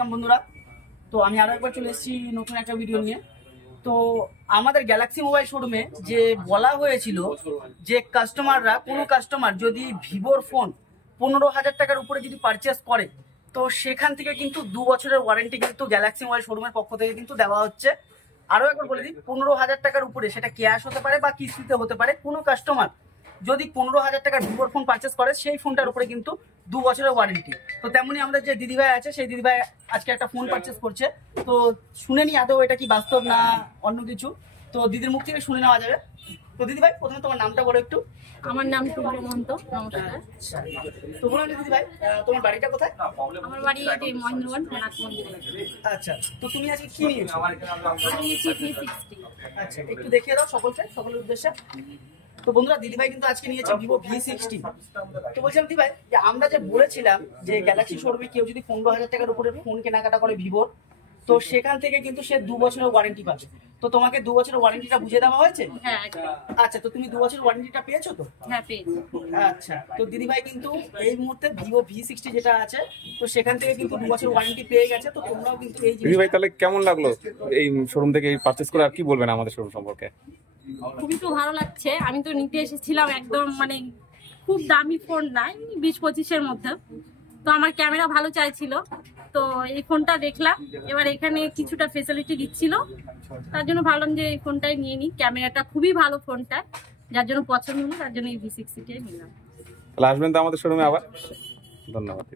Welcome বন্ধুরা। তো আমি আরো একবার চলে এসেছি নতুন একটা ভিডিও নিয়ে। তো আমাদের গ্যালাক্সি মোবাইল শোরুমে যে বলা হয়েছিল যে কোনো কাস্টমার যদি ভিভোর ফোন 15,000 টাকার উপরে যদি পারচেস করে তো সেখান থেকে কিন্তু 2 বছরের ওয়ারেন্টি কিন্তু গ্যালাক্সি মোবাইল শোরুমের পক্ষ থেকে কিন্তু দেওয়া হচ্ছে। আরো একবার বলে দিই, 15,000 টাকার উপরে, সেটা ক্যাশ হতে পারে বা কিস্তিতে হতে পারে, কোনো কাস্টমার যদি 15,000 টাকার ভিভোর ফোন পারচেস করে সেই ফোনটার উপরে কিন্তু 2 বছরের ওয়ারেন্টি। তো তেমনি আমাদের যে দিদিভাই আছে সেই দিদিভাই আজকে একটা ফোন পারচেস করছে। তো শুনে নি আদৌ এটা কি বাস্তব না অন্য কিছু, তো দিদির মুখ থেকে শুনে নেওয়া যাবে। তো দিদিভাই প্রথমে তোমার নামটা বলো একটু। আমার নাম টুকরো মহন্ত। নমস্কার। তো বলুন দিদিভাই, তোমার বাড়িটা কোথায়? আমার বাড়ি মহেন্দ্রগঞ্জ নাথ মন্দির। আচ্ছা, তো তুমি আজকে কি নিয়েছো? আমি নিয়েছি V60। আচ্ছা, একটু দেখিয়ে দাও সকলের উদ্দেশ্যে। তো বন্ধুরা, দিদিভাই কিন্তু আজকে নিয়েছে ভিভো V60। তো বলছিলাম দিদিভাই, যে আমরা যে বলেছিলাম যে গ্যালাক্সি শোরুমে কেউ যদি 15,000 টাকার উপরে ফোন কেনাকাটা করে ভিভোর, তো সেখান থেকে কিন্তু সে 2 বছরের ওয়ারেন্টি পাবে। তো তোমাকে 2 বছরের ওয়ারেন্টিটা বুঝিয়ে দেওয়া হয়েছে? হ্যাঁ। আচ্ছা, তো তুমি 2 বছরের ওয়ারেন্টিটা পেয়েছো তো? হ্যাঁ, পেয়েছি। আচ্ছা, তো দিদিভাই কিন্তু এই মুহূর্তে ভিভো V60 যেটা আছে তো সেখান থেকে কিন্তু 2 বছরের ওয়ারেন্টি পেয়ে গেছে। তো তোমরাও কিন্তু এই দিদিভাই তাহলে কেমন লাগলো এই শোরুম থেকে পারচেজ করে, আর কি বলবেন আমাদের শোরুম সম্পর্কে? খুবই তো ভালো লাগছে। আমি তো নিতে এসেছিলাম একদম খুব দামি ফোন নাই, 20-25-এর মধ্যে। তো আমার ক্যামেরা ভালো চাইছিল, তো এই ফোনটা দেখলাম। এবার এখানে কিছুটা ফেসিলিটি দিচ্ছিল, তার জন্য ভাবলাম যে এই ফোনটাই নিয়ে নিই। ক্যামেরাটা খুবই ভালো ফোনটা, যার জন্য পছন্দ হলো, তার জন্য এই V60টাই নিলাম। তাহলে আসবেন তো আমাদের শোরুমে আবার। ধন্যবাদ।